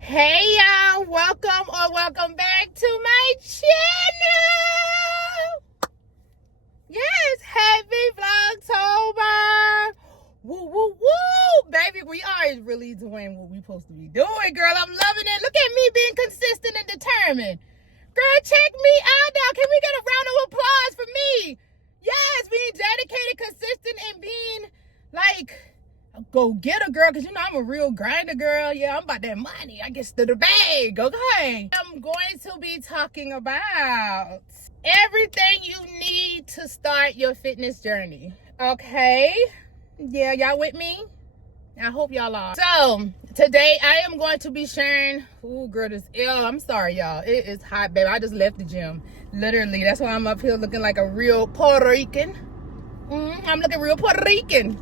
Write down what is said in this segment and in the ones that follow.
Hey y'all, welcome back to my channel. Yes, happy Vlogtober. Woo, woo, woo. Baby, we are really doing what we supposed to be doing, girl. I'm loving it. Look at me being consistent and determined. Girl, check me out now. Can we get a round of applause for me? Yes, being dedicated, consistent, and being like a go-getter, girl, because you know I'm a real grinder, girl. Yeah, I'm about that money. I get to the bag, okay? I'm going to be talking about everything you need to start your fitness journey, okay? Yeah, y'all with me? I hope y'all are. So today I am going to be sharing, ooh girl, this ill. I'm sorry y'all, it is hot, baby. I just left the gym, literally. That's why I'm up here looking like a real Puerto Rican. I'm looking real Puerto Rican.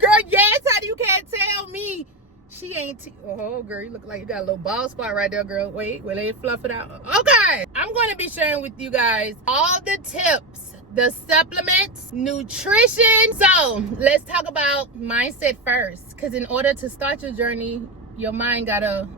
Girl, yes, how you can't tell me she ain't oh girl, you look like you got a little bald spot right there, girl. Wait, will they fluff it out? Okay, I'm going to be sharing with you guys all the tips, the supplements, nutrition. So let's talk about mindset first, because in order to start your journey, your mind gotta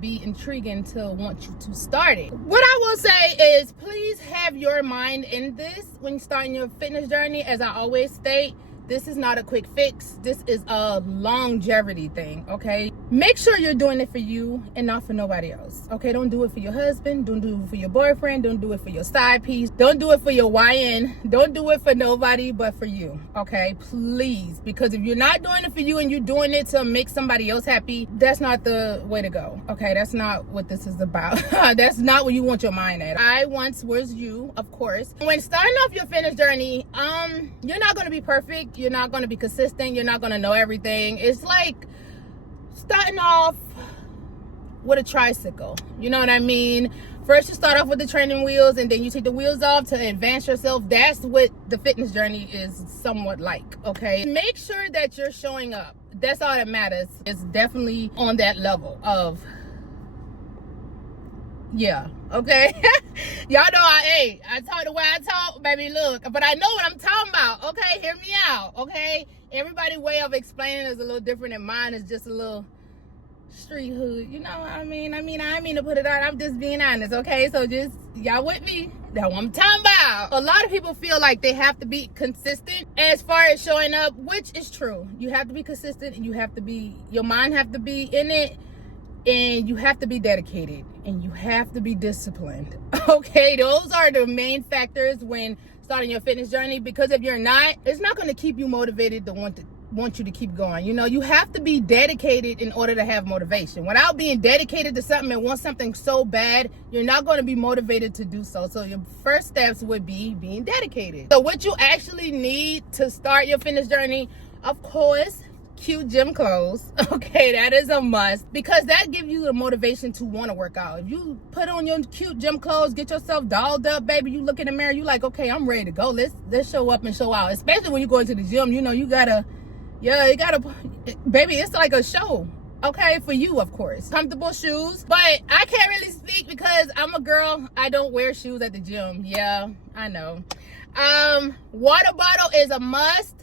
be intriguing to want you to start it. What I will say is, please have your mind in this when starting your fitness journey. As I always state, this is not a quick fix. This is a longevity thing, okay? Make sure you're doing it for you and not for nobody else, okay? Don't do it for your husband. Don't do it for your boyfriend. Don't do it for your side piece. Don't do it for your YN. Don't do it for nobody but for you, okay? Please, because if you're not doing it for you and you're doing it to make somebody else happy, that's not the way to go, okay? That's not what this is about. That's not where you want your mind at. I once was you, of course. When starting off your fitness journey, you're not gonna be perfect. You're not going to be consistent. You're not going to know everything. It's like starting off with a tricycle. You know what I mean? First you start off with the training wheels, and then you take the wheels off to advance yourself. That's what the fitness journey is somewhat like, okay? Make sure that you're showing up. That's all that matters. It's definitely on that level of, yeah, okay? Y'all know I talk the way I talk, baby, look. But I know what I'm talking about, okay? Hear me out, okay? Everybody's way of explaining is a little different, and mine is just a little street hood. You know what I mean? I mean to put it out. I'm just being honest, okay? So just, y'all with me? That's what I'm talking about. A lot of people feel like they have to be consistent as far as showing up, which is true. You have to be consistent, and you have to be, your mind have to be in it, and you have to be dedicated, and you have to be disciplined, okay? Those are the main factors when starting your fitness journey, because if you're not, it's not going to keep you motivated to want you to keep going. You know, you have to be dedicated in order to have motivation. Without being dedicated to something and want something so bad, you're not going to be motivated to do so. So your first steps would be being dedicated. So what you actually need to start your fitness journey, of course, cute gym clothes, okay? That is a must, because that gives you the motivation to want to work out. If you put on your cute gym clothes, get yourself dolled up, baby, you look in the mirror, you like, okay, I'm ready to go. Let's show up and show out. Especially when you go into the gym, you know, you gotta, baby, it's like a show, okay? For you, of course. Comfortable shoes, but I can't really speak because I'm a girl. I don't wear shoes at the gym. Yeah, I know. Water bottle is a must.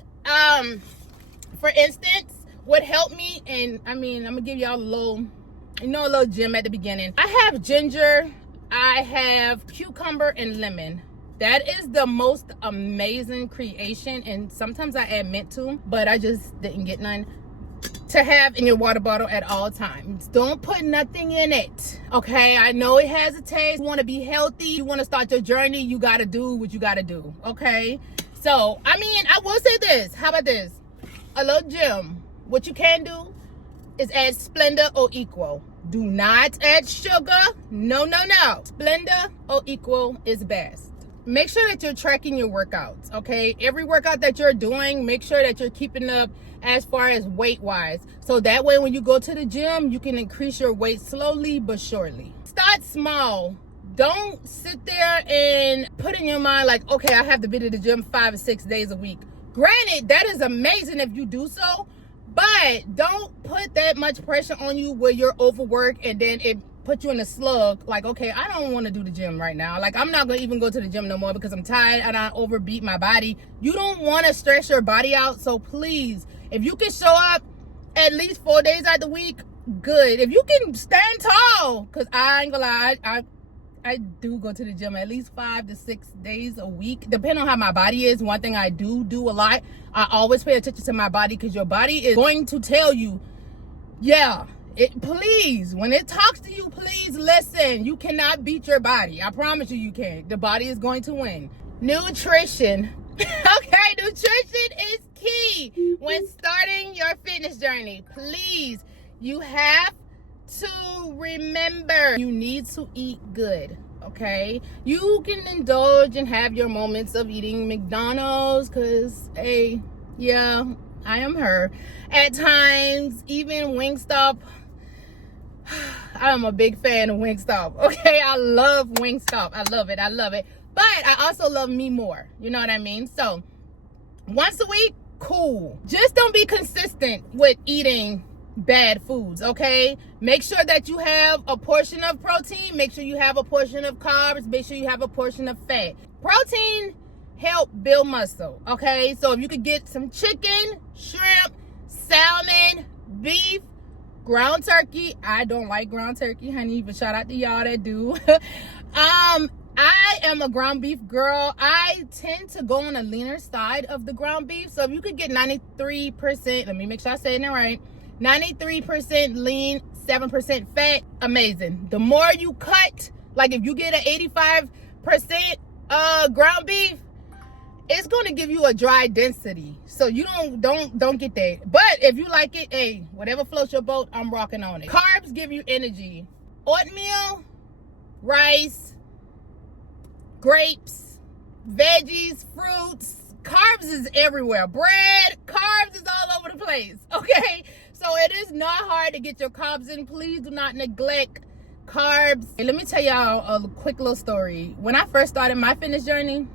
For instance, what helped me, and I'm gonna give y'all a little gem at the beginning. I have ginger, I have cucumber, and lemon. That is the most amazing creation, and sometimes I add mint to, but I just didn't get none, to have in your water bottle at all times. Don't put nothing in it, okay? I know it has a taste. You want to be healthy, you want to start your journey, you got to do what you got to do, okay? So I will say this. How about this? A little gem. What you can do is add Splenda or Equal. Do not add sugar. No. Splenda or Equal is best. Make sure that you're tracking your workouts, okay? Every workout that you're doing, make sure that you're keeping up as far as weight-wise. So that way when you go to the gym, you can increase your weight slowly but surely. Start small. Don't sit there and put in your mind like, okay, I have to be to the gym 5 or 6 days a week. Granted, that is amazing if you do so, but don't put that much pressure on you where you're overworked and then it put you in a slug. Like, okay, I don't want to do the gym right now. Like, I'm not going to even go to the gym no more because I'm tired and I overbeat my body. You don't want to stress your body out. So please, if you can show up at least 4 days out the week, good. If you can stand tall, because I ain't gonna lie, I do go to the gym at least 5 to 6 days a week, depending on how my body is. One thing I do a lot, I always pay attention to my body, because your body is going to tell you, yeah, please, when it talks to you, please listen. You cannot beat your body. I promise you, you can't. The body is going to win. Nutrition. Okay, nutrition is key when starting your fitness journey. Please, you have to remember, you need to eat good. Okay, you can indulge and have your moments of eating McDonald's, because hey, yeah, I am her at times. Even Wingstop, I'm a big fan of Wingstop. Okay, I love Wingstop. I love it. But I also love me more. You know what I mean? So once a week, cool. Just don't be consistent with eating bad foods, okay? Make sure that you have a portion of protein. Make sure you have a portion of carbs. Make sure you have a portion of fat. Protein help build muscle, okay? So if you could get some chicken, shrimp, salmon, beef, ground turkey. I don't like ground turkey, honey, but shout out to y'all that do. I am a ground beef girl. I tend to go on the leaner side of the ground beef. So if you could get 93%, let me make sure I say it right, 93% lean, 7% fat, amazing. The more you cut, like if you get an 85% ground beef, it's going to give you a dry density. So you don't get that. But if you like it, hey, whatever floats your boat, I'm rocking on it. Carbs give you energy. Oatmeal, rice, grapes, veggies, fruits. Carbs is everywhere. Bread, carbs is all over the place. Okay? So it is not hard to get your carbs in. Please do not neglect carbs. Hey, let me tell y'all a quick little story. When I first started my fitness journey,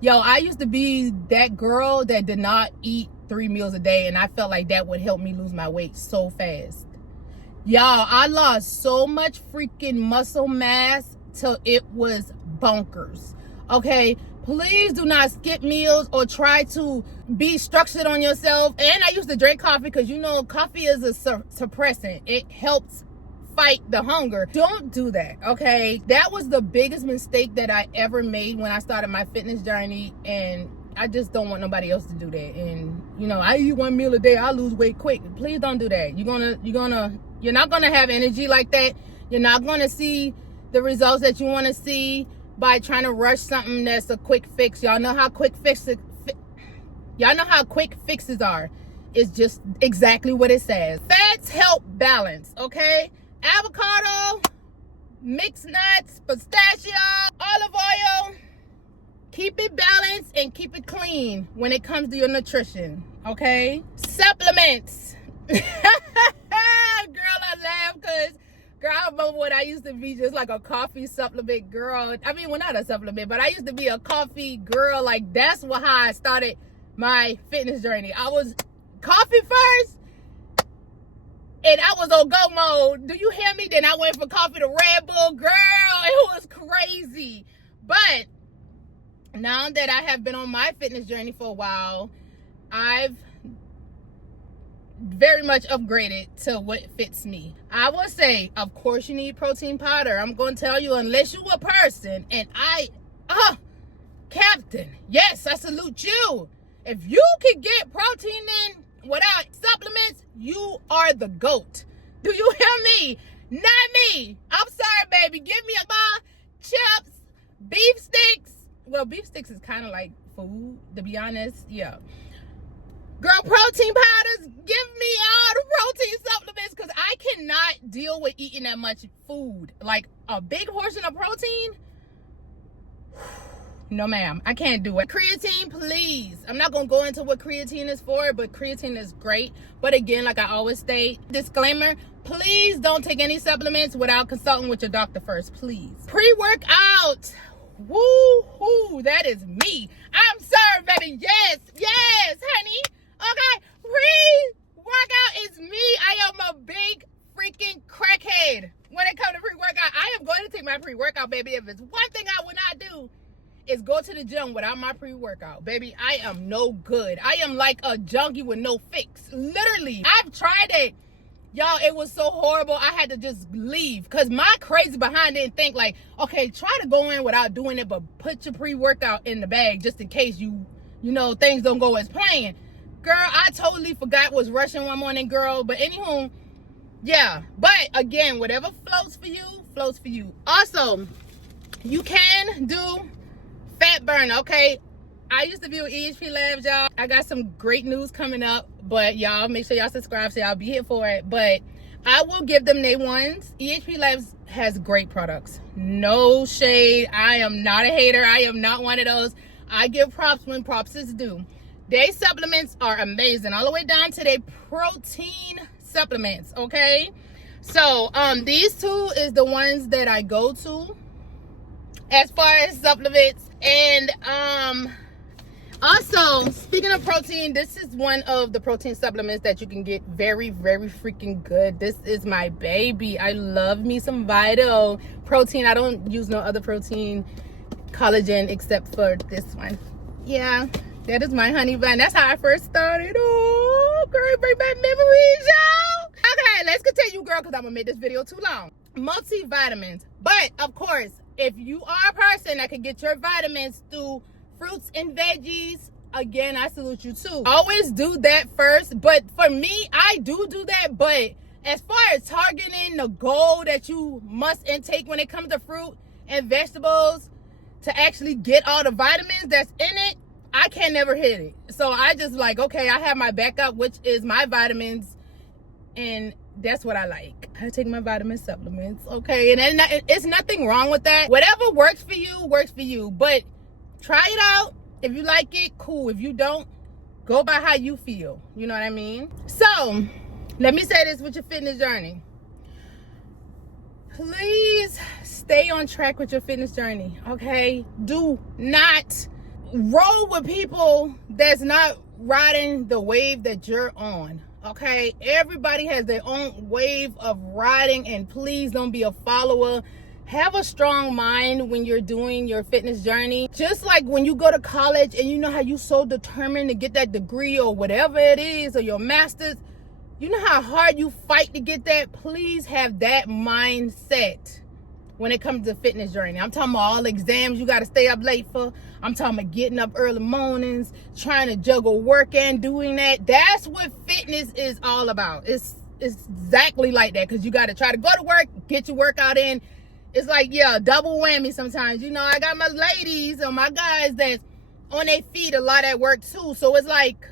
yo, I used to be that girl that did not eat 3 meals a day, and I felt like that would help me lose my weight so fast. Y'all, I lost so much freaking muscle mass till it was bonkers. Okay, please do not skip meals or try to be structured on yourself. And I used to drink coffee, because you know coffee is a suppressant. It helps fight the hunger. Don't do that, okay? That was the biggest mistake that I ever made when I started my fitness journey, and I just don't want nobody else to do that. And you know, I eat 1 meal a day, I lose weight quick. Please don't do that. You're not gonna have energy like that. You're not gonna see the results that you want to see by trying to rush something that's a quick fix. Y'all know how quick fixes are. It's just exactly what it says. Fats help balance, okay? Avocado, mixed nuts, pistachio, olive oil. Keep it balanced and keep it clean when it comes to your nutrition, okay? Supplements. Girl, I laugh because, girl, I remember when I used to be just like a coffee supplement girl. I mean, well, not a supplement, but I used to be a coffee girl. Like, that's how I started my fitness journey. I was coffee first, and I was on go mode. Do you hear me? Then I went from coffee to Red Bull. Girl, it was crazy. But now that I have been on my fitness journey for a while, I've very much upgraded to what fits me. I will say, of course, you need protein powder. I'm going to tell you, unless you're a person, and Captain, yes, I salute you. If you can get protein in without supplements, you are the GOAT. Do you hear me? Not me. I'm sorry, baby. Give me a bar, chips, beef sticks. Well, beef sticks is kind of like food, to be honest. Yeah. Girl, protein powders, give me all the protein supplements, because I cannot deal with eating that much food. Like a big portion of protein, no ma'am, I can't do it. Creatine, please. I'm not going to go into what creatine is for, but creatine is great. But again, like I always state, disclaimer, please don't take any supplements without consulting with your doctor first, please. Pre-workout. Woo-hoo, that is me. I'm sorry, baby. Yes, honey. Okay, pre-workout is me. I am a big freaking crackhead when it comes to pre-workout. I am going to take my pre-workout, baby. If it's one thing I would not do, is go to the gym without my pre-workout. Baby, I am no good. I am like a junkie with no fix. Literally, I've tried it. Y'all, it was so horrible. I had to just leave because my crazy behind didn't think like, okay, try to go in without doing it, but put your pre-workout in the bag just in case you know, things don't go as planned. Girl, I totally forgot, was rushing one morning, girl. But anywho, yeah. But again, whatever floats for you, floats for you. Also, you can do fat burn, okay? I used to be with EHP Labs, y'all. I got some great news coming up, but y'all make sure y'all subscribe so y'all be here for it. But I will give them their ones. EHP Labs has great products. No shade. I am not a hater. I am not one of those. I give props when props is due. Their supplements are amazing, all the way down to their protein supplements, okay? So these two is the ones that I go to as far as supplements. And also, speaking of protein, this is one of the protein supplements that you can get very, very freaking good. This is my baby. I love me some Vital protein. I don't use no other protein collagen except for this one. Yeah, that is my honey bun. That's how I first started. Oh, girl, bring back memories, y'all. Okay, let's continue, girl, because I'm gonna make this video too long. Multivitamins. But of course, if you are a person that can get your vitamins through fruits and veggies, again, I salute you too. Always do that first. But for me, I do that. But as far as targeting the goal that you must intake when it comes to fruit and vegetables to actually get all the vitamins that's in it, I can never hit it. So I just like, okay, I have my backup, which is my vitamins, and that's what I like. I take my vitamin supplements, okay? And it's nothing wrong with that. Whatever works for you, works for you. But try it out. If you like it, cool. If you don't, go by how you feel. You know what I mean? So, let me say this with your fitness journey. Please stay on track with your fitness journey, okay? Do not roll with people that's not riding the wave that you're on, okay? Everybody has their own wave of riding, and please don't be a follower. Have a strong mind when you're doing your fitness journey. Just like when you go to college and you know how you so determined to get that degree or whatever it is, or your master's, you know how hard you fight to get that? Please have that mindset when it comes to fitness journey. I'm talking about all exams you got to stay up late for. I'm talking about getting up early mornings, trying to juggle work and doing that. That's what fitness is all about. It's exactly like that, because you got to try to go to work, get your workout in. It's like, yeah, double whammy sometimes. You know, I got my ladies or my guys that's on their feet a lot at work too. So it's like,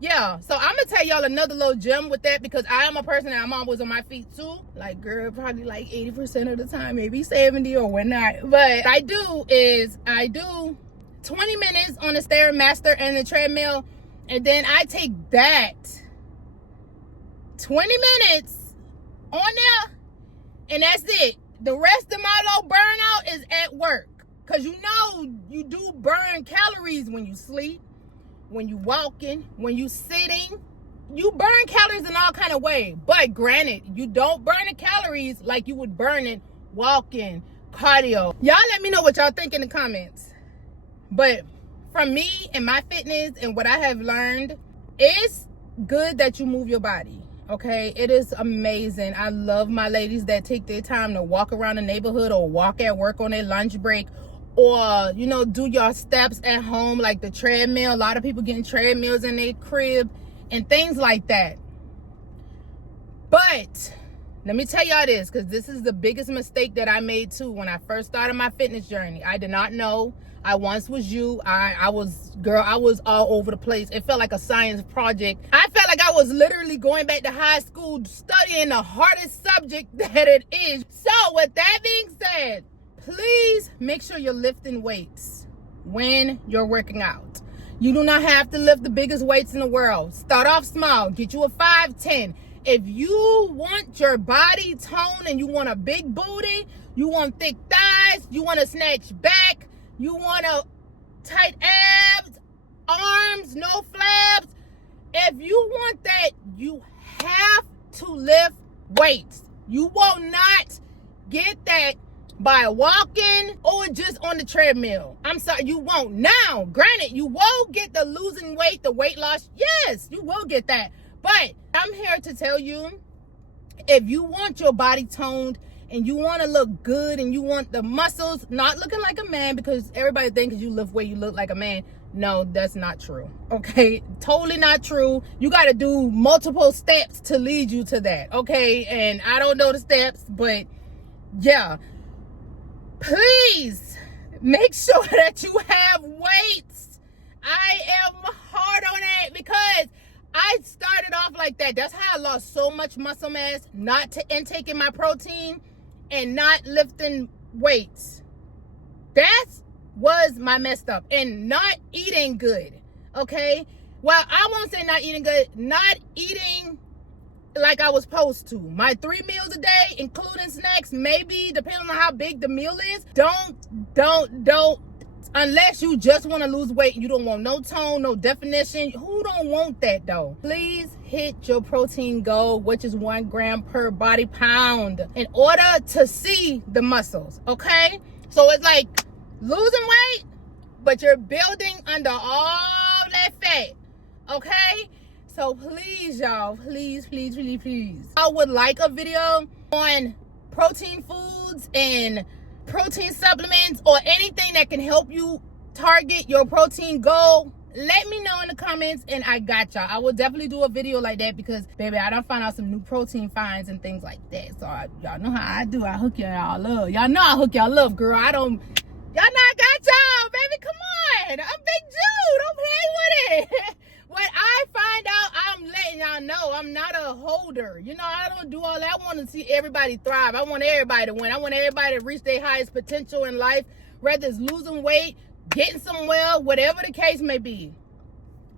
yeah. So I'm going to tell y'all another little gem with that, because I am a person that I'm always on my feet too. Like, girl, probably like 80% of the time, maybe 70 or whatnot. But I do 20 minutes on the Stairmaster and the treadmill. And then I take that 20 minutes on there, and that's it. The rest of my low burnout is at work. Because you know you do burn calories when you sleep, when you walking, when you sitting. You burn calories in all kind of ways. But granted, you don't burn the calories like you would burn it walking, cardio. Y'all let me know what y'all think in the comments. But from me and my fitness and what I have learned, it's good that you move your body. Okay, it is amazing. I love my ladies that take their time to walk around the neighborhood or walk at work on their lunch break, or, you know, do your steps at home, like the treadmill. A lot of people getting treadmills in their crib and things like that. But let me tell y'all this, because this is the biggest mistake that I made too when I first started my fitness journey. I did not know. I once was you. I was all over the place. It felt like a science project. I felt like I was literally going back to high school studying the hardest subject that it is. So with that being said, please make sure you're lifting weights when you're working out. You do not have to lift the biggest weights in the world. Start off small. Get you a 5'10". If you want your body tone and you want a big booty, you want thick thighs, you want to snatch back, you want a tight abs, arms, no flaps. If you want that, you have to lift weights. You will not get that by walking or just on the treadmill. I'm sorry, you won't. Now, granted, you will get the losing weight, the weight loss. Yes, you will get that. But I'm here to tell you, if you want your body toned and you want to look good and you want the muscles, not looking like a man, because everybody thinks you lift weight, you look like a man. No, that's not true. Okay, totally not true. You got to do multiple steps to lead you to that. Okay, and I don't know the steps, but yeah, please make sure that you have weights. I am hard on it because I started off like that. That's how I lost so much muscle mass, not intaking my protein and not lifting weights. That was my messed up, and not eating good. Okay, well, I won't say not eating good, not eating like I was supposed to. My 3 meals a day, including snacks, maybe depending on how big the meal is. Don't, unless you just want to lose weight, you don't want no tone, no definition. Who don't want that though? Please hit your protein goal, which is 1 gram per body pound, in order to see the muscles. Okay, so it's like losing weight, but you're building under all that fat. Okay, so please, y'all, please. I would like a video on protein foods and protein supplements or anything that can help you target your protein goal. Let me know in the comments and I got y'all. I will definitely do a video like that because, baby, I done found out some new protein finds and things like that. So y'all know how I do. I hook y'all up. Y'all know I hook y'all up, girl. Y'all know I got y'all, baby. Come on. I'm Big Jude. Don't play with it. When I find out, I'm letting y'all know. I'm not a holder. You know, I don't do all that. I want to see everybody thrive. I want everybody to win. I want everybody to reach their highest potential in life, whether it's losing weight, getting somewhere, whatever the case may be.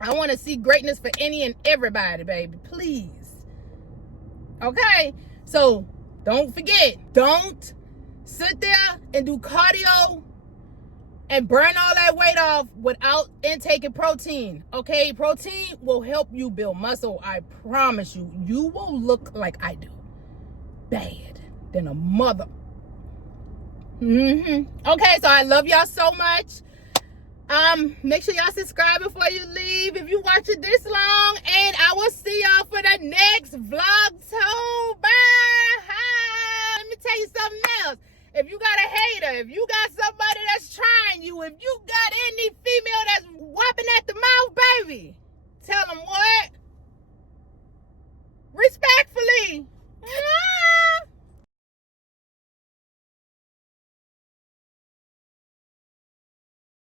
I want to see greatness for any and everybody, baby. Please. Okay? So, don't forget. Don't sit there and do cardio and burn all that weight off without intaking protein. Okay, protein will help you build muscle. I promise you. You will look like I do. Bad than a mother. Okay, so I love y'all so much. Make sure y'all subscribe before you leave if you watch it this long, and I will see y'all for the next Vlogtober. Let me tell you something else. If you got a hater, if you got somebody that's trying you, if you